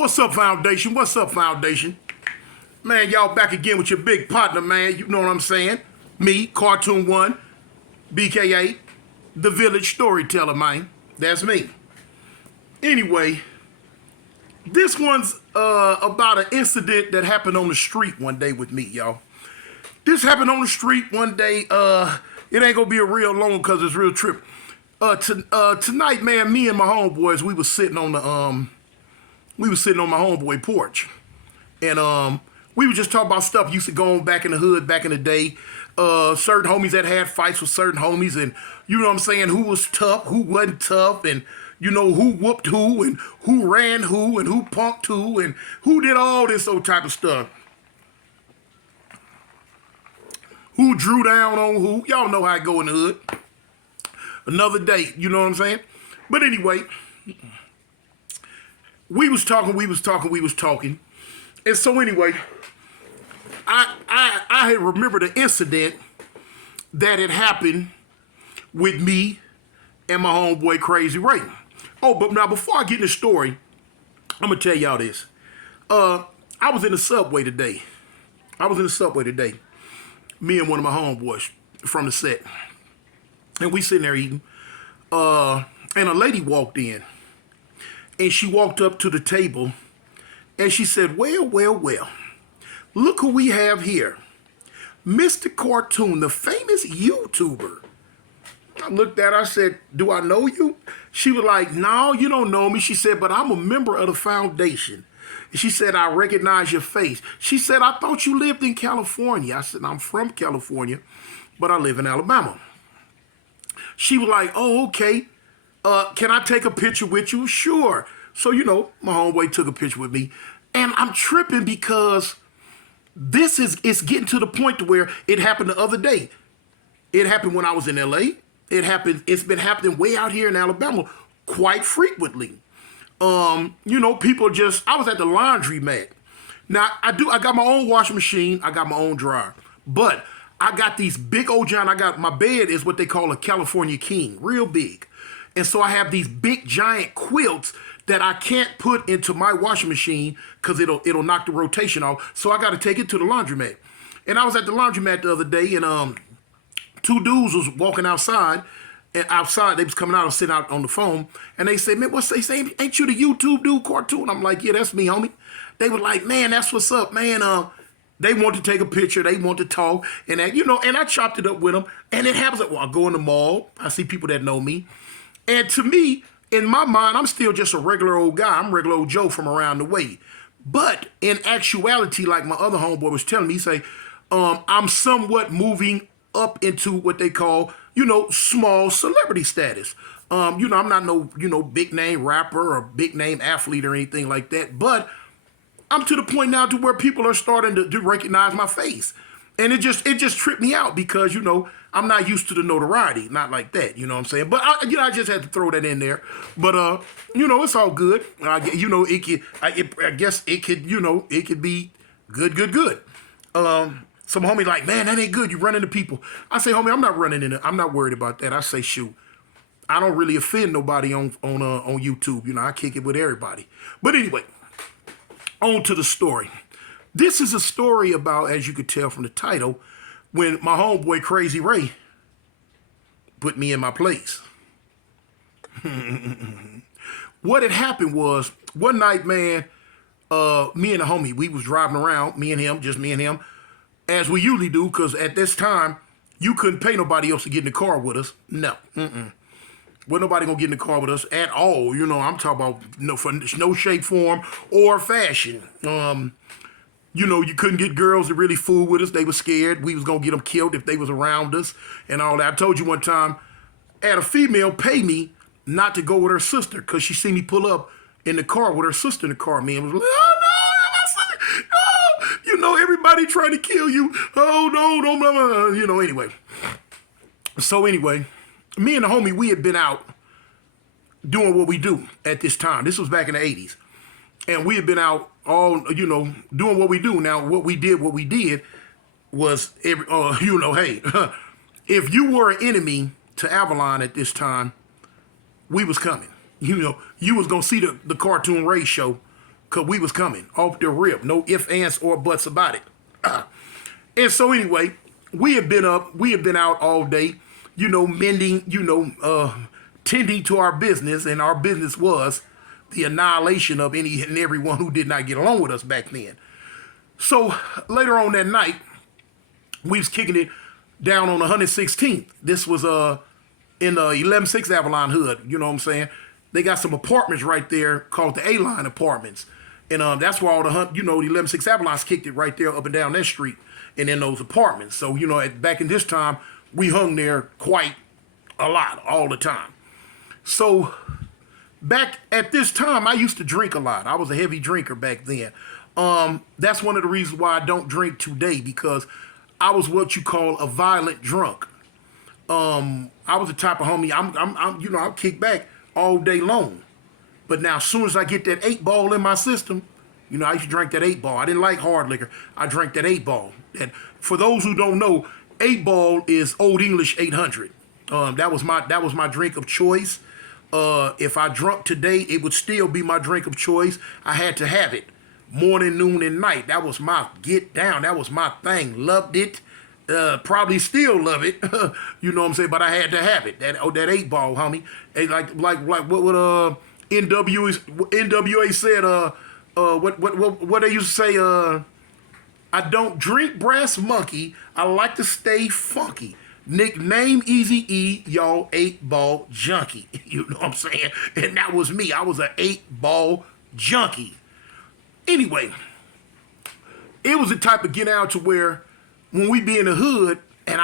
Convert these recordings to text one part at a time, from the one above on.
What's up, Foundation? What's up, Foundation? Man, y'all back again with your big partner, man. You know what I'm saying? Me, Cartoon One, BKA, the Village Storyteller, man. That's me. Anyway, this one's about an incident that happened on the street one day with me, y'all. This happened on the street one day. It ain't gonna be a real long because it's real trip. Tonight, man, me and my homeboys, we was sitting on my homeboy porch, and we were just talking about stuff used to go on back in the hood, back in the day. Certain homies that had fights with certain homies, and you know what I'm saying, who was tough, who wasn't tough, and you know who whooped who, and who ran who, and who punked who, and who did all this old type of stuff. Who drew down on who. Y'all know how it go in the hood. Another day, you know what I'm saying? But anyway, we was talking. And so anyway, I had remembered an incident that had happened with me and my homeboy Crazy Ray. Oh, but now before I get in the story, I'm gonna tell y'all this. I was in the subway today. Me and one of my homeboys from the set. And we sitting there eating. And a lady walked in. And she walked up to the table. And she said, well. Look who we have here. Mr. Cartoon, the famous YouTuber. I looked at her, I said, do I know you? She was like, no, you don't know me. She said, but I'm a member of the foundation. She said, I recognize your face. She said, I thought you lived in California. I said, I'm from California, but I live in Alabama. She was like, oh, okay. Can I take a picture with you? Sure. So, you know, my homeboy took a picture with me. And I'm tripping because it's getting to the point to where it happened the other day. It happened when I was in LA. It's been happening way out here in Alabama quite frequently. You know, I was at the laundromat. Now, I got my own washing machine. I got my own dryer. But I got these big old giant, my bed is what they call a California King, real big. And so I have these big giant quilts that I can't put into my washing machine because it'll knock the rotation off. So I got to take it to the laundromat. And I was at the laundromat the other day, and two dudes was walking outside. And outside, they was coming out and sitting out on the phone. And they said, man, what's they saying? Ain't you the YouTube dude, Cartoon? I'm like, yeah, that's me, homie. They were like, man, that's what's up, man. They want to take a picture. They want to talk. And that, you know, and I chopped it up with them. And it happens like, well, I go in the mall. I see people that know me. And to me, in my mind, I'm still just a regular old guy. I'm regular old Joe from around the way. But in actuality, like my other homeboy was telling me, he say, I'm somewhat moving up into what they call, you know, small celebrity status. You know, I'm not no, you know, big name rapper or big name athlete or anything like that. But I'm to the point now to where people are starting to recognize my face. And it just tripped me out because, you know, I'm not used to the notoriety, not like that, you know what I'm saying? But, I just had to throw that in there. But, you know, it's all good. You know, I guess it could, you know, it could be good. Some homie like, man, that ain't good. You run into people. I say, homie, I'm not running into. I'm not worried about that. I say, shoot, I don't really offend nobody on YouTube. You know, I kick it with everybody. But anyway, on to the story. This is a story about, as you could tell from the title, when my homeboy Crazy Ray put me in my place. What had happened was one night, man, me and a homie, we was driving around, me and him. As we usually do, because at this time, you couldn't pay nobody else to get in the car with us. No. Wasn't nobody going to get in the car with us at all. You know, I'm talking about for no shape, form, or fashion. You know, you couldn't get girls to really fool with us. They were scared. We was going to get them killed if they was around us and all that. I told you one time, I had a female pay me not to go with her sister because she seen me pull up in the car with her sister in the car. Me and was like, oh, no. You know, everybody trying to kill you. Oh, no, don't, you know, anyway. So anyway, me and the homie, we had been out doing what we do at this time. This was back in the 80s. And we had been out all, you know, doing what we do. Now, what we did was, you know, hey, if you were an enemy to Avalon at this time, we was coming. You know, you was going to see the Cartoon Ray show because we was coming off the rip. No ifs, ands, or buts about it. And so anyway, we had been out all day, mending, tending to our business, and our business was the annihilation of any and everyone who did not get along with us back then. So later on that night, we was kicking it down on 116th. This was in the 11-6 Avalon Hood, you know what I'm saying? They got some apartments right there called the A-Line apartments. And that's where all the 11-6 Avalons kicked it right there up and down that street and in those apartments. So, back in this time, we hung there quite a lot, all the time. So back at this time, I used to drink a lot. I was a heavy drinker back then. That's one of the reasons why I don't drink today, because I was what you call a violent drunk. I was the type of homie, I'll kick back all day long. But now, as soon as I get that 8-ball in my system, I used to drink that 8-ball. I didn't like hard liquor. I drank that 8-ball. And for those who don't know, 8-ball is Old English 800. That was my drink of choice. If I drunk today, it would still be my drink of choice. I had to have it. Morning, noon, and night. That was my get down. That was my thing. Loved it. Probably still love it. You know what I'm saying? But I had to have it. That 8-ball, homie. And like what NWA said. What they used to say. I don't drink brass monkey. I like to stay funky. Nickname Eazy-E, y'all 8-ball junkie. You know what I'm saying? And that was me. I was an 8-ball junkie. Anyway, it was the type of get out to where when we be in the hood and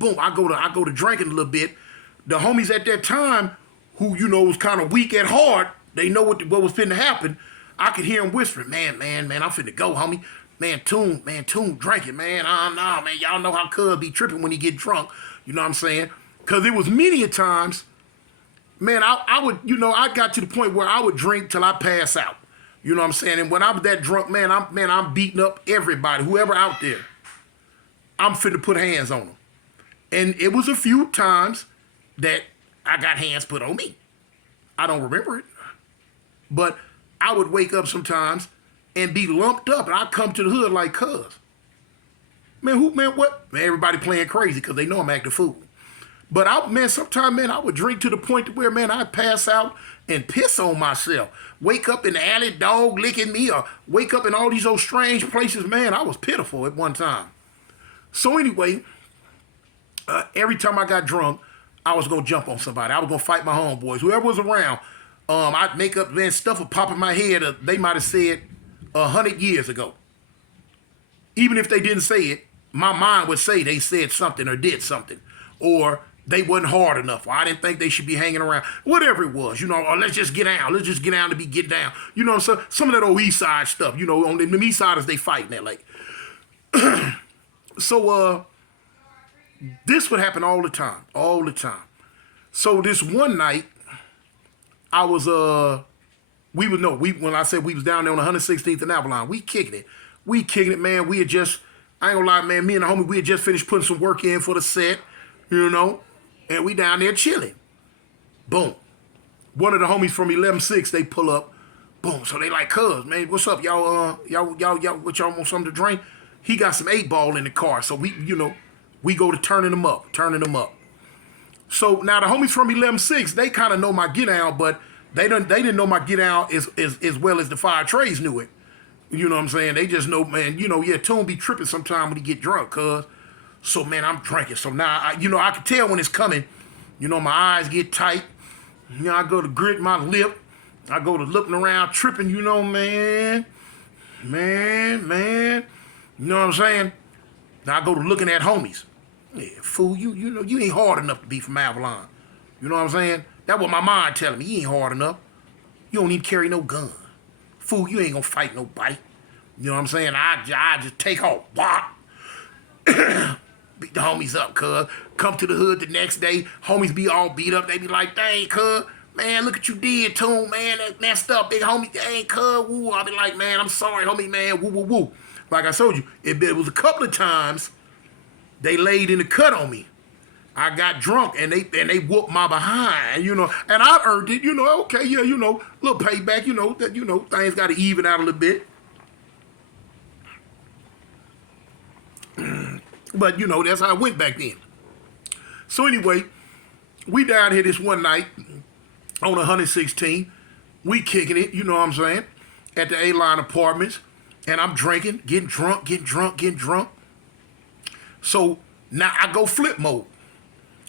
boom, I go to drinking a little bit. The homies at that time who, was kind of weak at heart, they know what was finna happen. I could hear them whispering, man, I'm finna go, homie. Man, Toon drinking, man. Nah, man, y'all know how Cuz be tripping when he get drunk. You know what I'm saying? Because it was many a times, man, I would, I got to the point where I would drink till I pass out. You know what I'm saying? And when I was that drunk, man, I'm beating up everybody, whoever out there. I'm finna put hands on them. And it was a few times that I got hands put on me. I don't remember it. But I would wake up sometimes and be lumped up, and I'd come to the hood like Cuz. Man, what? Man, everybody playing crazy because they know I'm acting fool. But sometimes, I would drink to the point to where, man, I'd pass out and piss on myself. Wake up in the alley, dog licking me, or wake up in all these old strange places. Man, I was pitiful at one time. So anyway, every time I got drunk, I was going to jump on somebody. I was going to fight my homeboys. Whoever was around, I'd make up, man, stuff would pop in my head. They might have said 100 years ago. Even if they didn't say it, my mind would say they said something or did something. Or they wasn't hard enough. Or I didn't think they should be hanging around. Whatever it was, or let's just get down. Let's just get down to be get down. So some of that old East Side stuff, on the East Siders, they fighting that like. So this would happen all the time. So this one night, I was when I said we was down there on 116th and Avalon, we kicking it, man. We had just, I ain't gonna lie, man, me and the homie, we had just finished putting some work in for the set, and we down there chilling. Boom. One of the homies from 11-6, they pull up, boom. So they like, Cuz, man, what's up, y'all, what y'all want something to drink? He got some 8-ball in the car, so we go to turning them up. So now the homies from 11-6, they kind of know my get out, but they didn't know my get out as well as the Fire Trays knew it. You know what I'm saying? They just know, man, Toon be tripping sometime when he get drunk, cuz. So, man, I'm drinking. So now, I can tell when it's coming. My eyes get tight. I go to grit my lip. I go to looking around, tripping, man. You know what I'm saying? Now I go to looking at homies. Yeah, fool, you ain't hard enough to be from Avalon. You know what I'm saying? That's what my mind telling me. You ain't hard enough. You don't even carry no gun. Fool, you ain't gonna fight nobody. You know what I'm saying? I just take off. Wop. Beat the homies up, cuz. Come to the hood the next day. Homies be all beat up. They be like, dang, cuz. Man, look what you did, Toon, man. That messed up, big homie. Dang, cuz. Woo. I be like, man, I'm sorry, homie, man. Woo, woo, woo. Like I told you, it was a couple of times they laid in the cut on me. I got drunk and they whooped my behind, and I earned it, okay, yeah, little payback, that things got to even out a little bit. But that's how it went back then. So anyway, we down here this one night on 116. We kicking it, you know what I'm saying, at the A-Line Apartments. And I'm drinking, getting drunk. So now I go flip mode.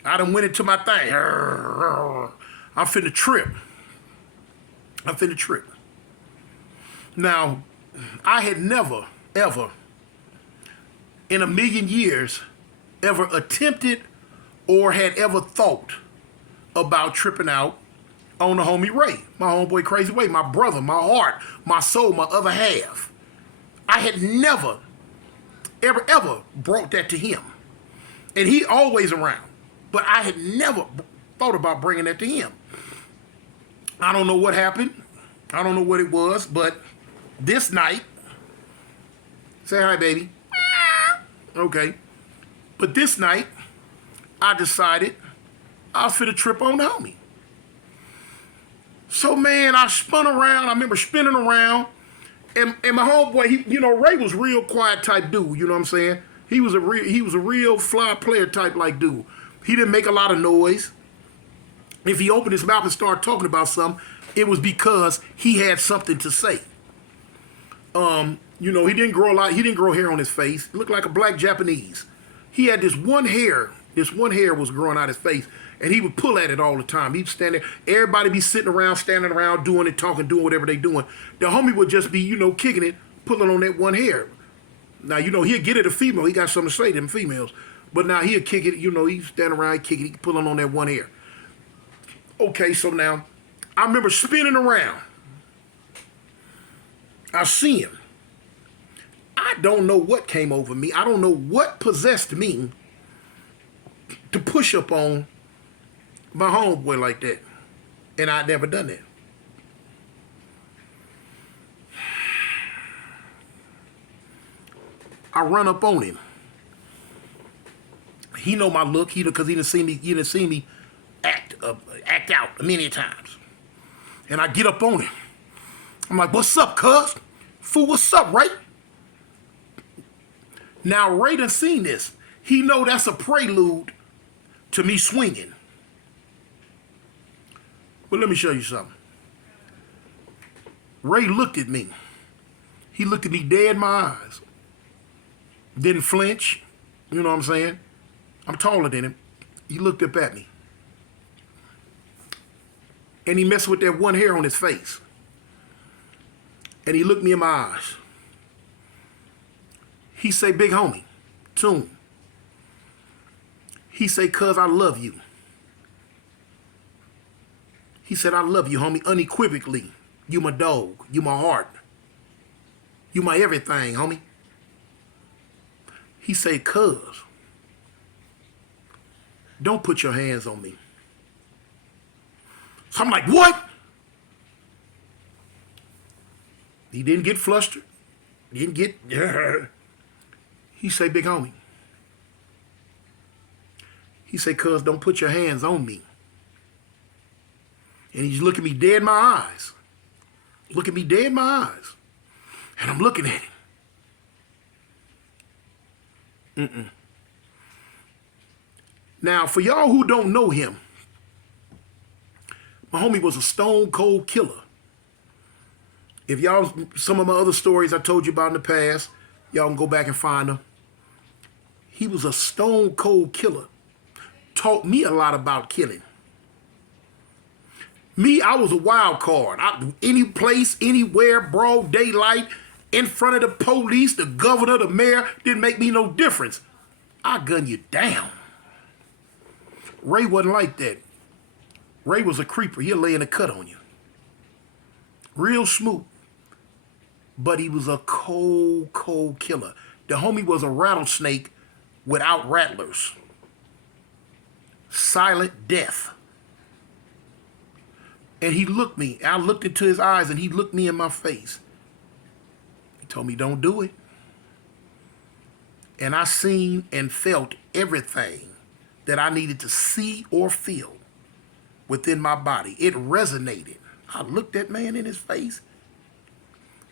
I done went into my thing. I'm finna trip. Now, I had never, ever, in a million years, ever attempted or had ever thought about tripping out on the homie Ray, my homeboy Crazy Way, my brother, my heart, my soul, my other half. I had never, ever brought that to him. And he always around. But I had never thought about bringing that to him. I don't know what happened. I don't know what it was, but this night, say hi, baby. Okay. But this night, I decided I was finna trip on the homie. So, man, I spun around. I remember spinning around. And my homeboy, Ray was real quiet type dude, you know what I'm saying? He was a real fly player type like dude. He didn't make a lot of noise. If he opened his mouth and started talking about something, it was because he had something to say. He didn't grow a lot. He didn't grow hair on his face. He looked like a black Japanese. He had this one hair. This one hair was growing out his face, and he would pull at it all the time. He'd stand there. Everybody be sitting around, standing around, doing it, talking, doing whatever they doing. The homie would just be, kicking it, pulling on that one hair. Now, he'd get it a female. He got something to say to them females. But now he'd kick it, he'd stand around, kick it, he pulling on that one hair. Okay, so now, I remember spinning around. I see him. I don't know what came over me. I don't know what possessed me to push up on my homeboy like that. And I'd never done that. I run up on him. He know my look, because he done seen me act out many times. And I get up on him. I'm like, what's up, cuz? Fool, what's up, Ray? Now, Ray done seen this. He know that's a prelude to me swinging. But let me show you something. Ray looked at me. He looked at me dead in my eyes. Didn't flinch. You know what I'm saying? I'm taller than him. He looked up at me. And he messed with that one hair on his face. And he looked me in my eyes. He say, big homie, tune. He say, cuz I love you. He said, I love you, homie, unequivocally. You my dog. You my heart. You my everything, homie. He say, cuz, don't put your hands on me. So I'm like, what? He didn't get flustered. Didn't get... He say, big homie. He say, cuz, don't put your hands on me. And he's looking me dead in my eyes. Looking me dead in my eyes. And I'm looking at him. Now, for y'all who don't know him, my homie was a stone cold killer. If y'all, some of my other stories I told you about in the past, y'all can go back and find them. He was a stone cold killer. Taught me a lot about killing. Me, I was a wild card. Any place, anywhere, broad daylight, in front of the police, the governor, the mayor, didn't make me no difference. I gun you down. Ray wasn't like that. Ray was a creeper. He'll lay in a cut on you. Real smooth. But he was a cold, cold killer. The homie was a rattlesnake without rattlers. Silent death. And he looked me. I looked into his eyes and he looked me in my face. He told me, don't do it. And I seen and felt everything that I needed to see or feel within my body. It resonated. I looked that man in his face.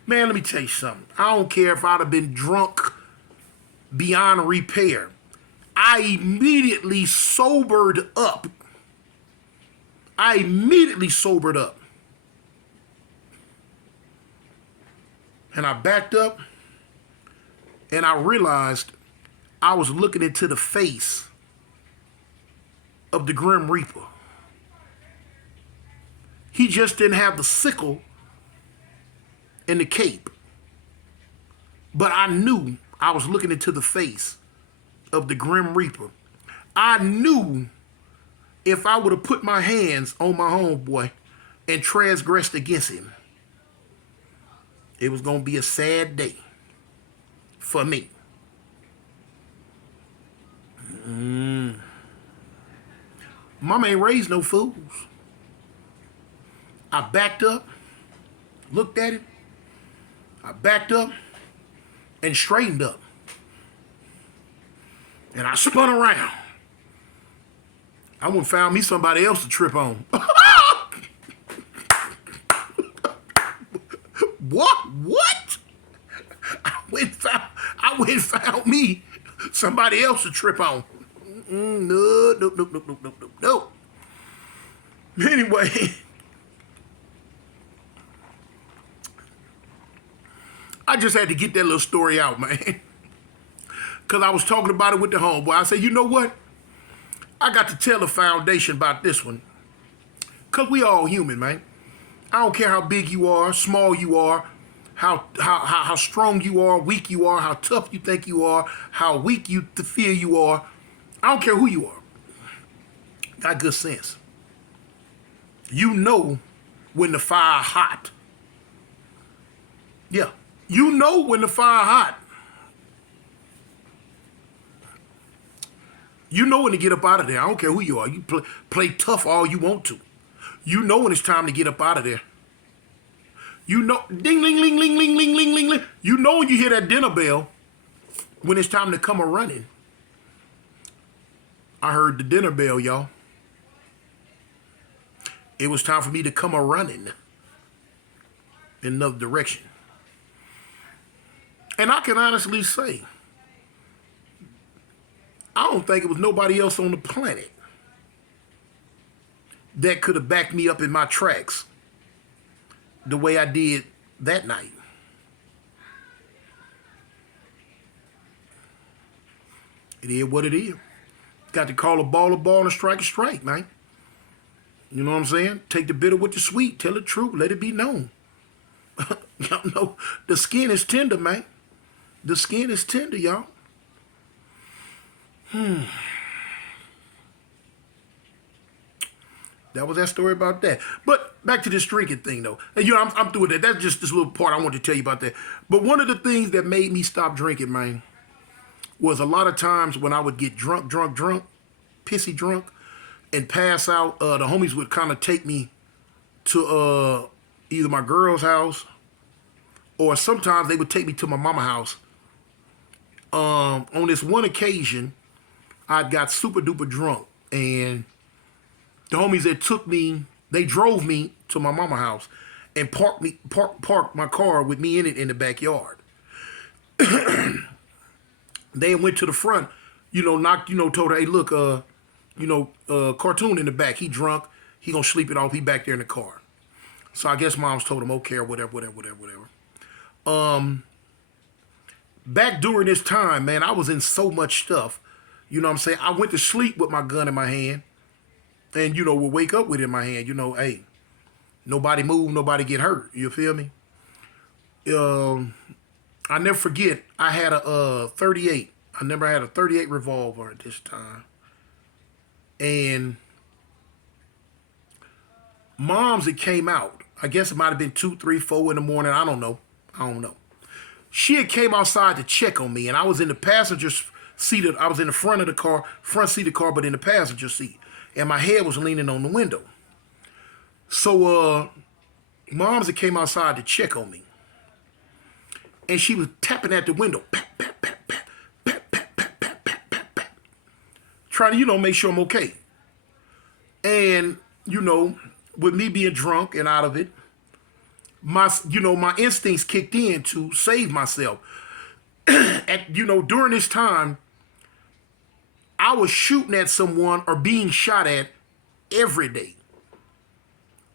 Man, let me tell you something. I don't care if I'd have been drunk beyond repair. I immediately sobered up. And I backed up and I realized I was looking into the face of the Grim Reaper. He just didn't have the sickle and the cape. But I knew I was looking into the face of the Grim Reaper. I knew if I would have put my hands on my homeboy and transgressed against him, it was going to be a sad day for me. Mama ain't raised no fools. I backed up, looked at him. I backed up and straightened up. And I spun around. I went and found me somebody else to trip on. What? I went and found me somebody else to trip on. No. Anyway, I just had to get that little story out, man. Because I was talking about it with the homeboy. I said, you know what? I got to tell the foundation about this one. Because we all human, man. I don't care how big you are, small you are, how strong you are, weak you are, how tough you think you are, how weak you feel you are. I don't care who you are. Got good sense. You know when the fire hot. Yeah. You know when the fire hot. You know when to get up out of there. I don't care who you are. You play tough all you want to. You know when it's time to get up out of there. You know, ding, ling, ling, ling, ling, ling, ling, ling, ling. You know when you hear that dinner bell, when it's time to come a-running. I heard the dinner bell, y'all. It was time for me to come a-running in another direction. And I can honestly say, I don't think it was nobody else on the planet that could have backed me up in my tracks the way I did that night. It is what it is. Got to call a ball, and strike a strike, man. You know what I'm saying? Take the bitter with the sweet. Tell the truth. Let it be known. Y'all know the skin is tender, man. The skin is tender, y'all. That was that story about that. But back to this drinking thing, though. And, you know, I'm through with that. That's just this little part I want to tell you about that. But one of the things that made me stop drinking, man, was a lot of times when I would get drunk, pissy drunk, and pass out, the homies would kind of take me to either my girl's house or sometimes they would take me to my mama's house. On this one occasion, I got super duper drunk, and the homies that took me, they drove me to my mama's house and parked my car with me in it in the backyard. They went to the front, you know, told her, hey, look, Cartoon in the back. He drunk. He gonna sleep it off. He back there in the car. So I guess moms told him, okay, or whatever. Back during this time, man, I was in so much stuff. You know what I'm saying? I went to sleep with my gun in my hand. And, you know, would wake up with it in my hand. You know, hey, nobody move, nobody get hurt. You feel me? I never forget, I had a 38. I never had a 38 revolver at this time. And moms, it came out. I guess it might have been 2, 3, 4 in the morning. I don't know. She had came outside to check on me, and I was in the passenger seat. I was in the front seat of the car, but in the passenger seat. And my head was leaning on the window. So moms had came outside to check on me. And she was tapping at the window. Pat, pat, pat, pat, pat, pat, pat, pat, pat, pat, pat. trying to, make sure I'm okay. And, with me being drunk and out of it, my instincts kicked in to save myself. During this time, I was shooting at someone or being shot at every day.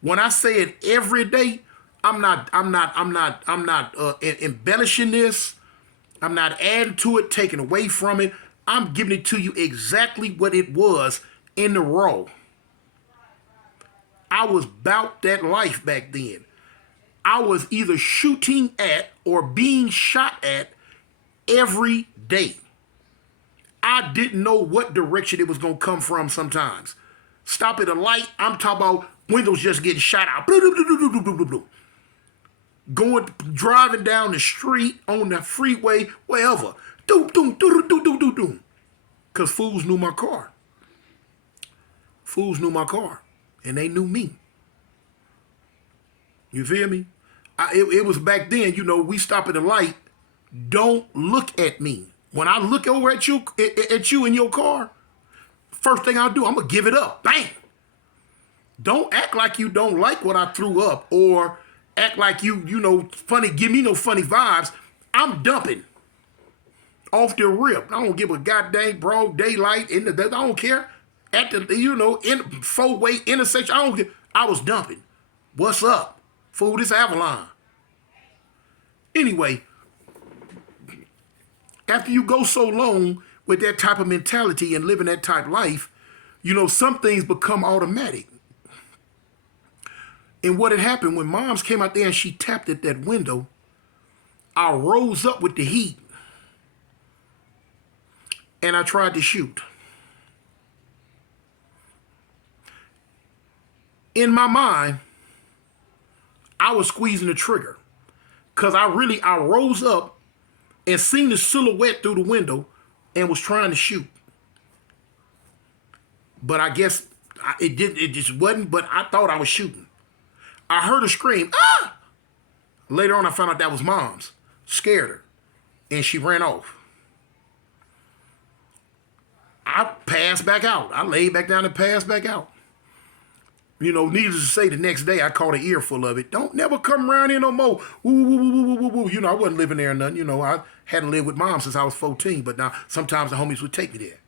When I say it every day, I'm not embellishing this. I'm not adding to it, taking away from it. I'm giving it to you exactly what it was in the raw. I was about that life back then. I was either shooting at or being shot at every day. I didn't know what direction it was going to come from sometimes. Stop at a light, I'm talking about windows just getting shot out. Going, driving down the street, on the freeway, wherever. Because fools knew my car. Fools knew my car. And they knew me. You feel me? It was back then, we stop at a light. Don't look at me. When I look over at you in your car, first thing I'll do, I'm going to give it up. Bang! Don't act like you don't like what I threw up or act like funny, give me no funny vibes. I'm dumping off the rip. I don't give a goddamn broad daylight. I don't care. At the, in four-way intersection, I don't care. I was dumping. What's up? Fool, this Avalon. Anyway, after you go so long with that type of mentality and living that type of life, some things become automatic. And what had happened when Moms came out there and she tapped at that window, I rose up with the heat and I tried to shoot. In my mind, I was squeezing the trigger because I rose up and seen the silhouette through the window and was trying to shoot. But I guess it just wasn't, but I thought I was shooting. I heard her scream, ah! Later on, I found out that was Mom's. Scared her. And she ran off. I passed back out. I laid back down and passed back out. Needless to say, the next day, I caught an earful of it. Don't never come around here no more. Woo, woo, woo, woo, woo, woo. I wasn't living there or nothing. I hadn't lived with Mom since I was 14, but now sometimes the homies would take me there.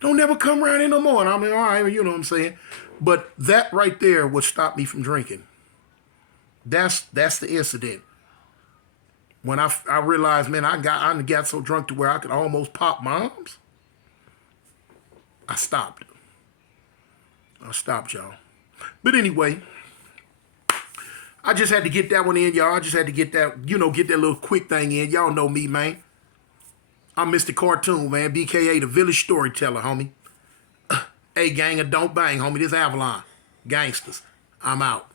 Don't never come around here no more. And I'm like, all right, you know what I'm saying? But that right there would stop me from drinking. That's the incident. When I realized, man, I got so drunk to where I could almost pop Moms. I stopped, y'all. But anyway, I just had to get that one in, y'all. I just had to get that, get that little quick thing in. Y'all know me, man. I'm Mr. Cartoon, man. BKA, the village storyteller, homie. Hey, gang, and don't bang, homie. This Avalon. Gangsters. I'm out.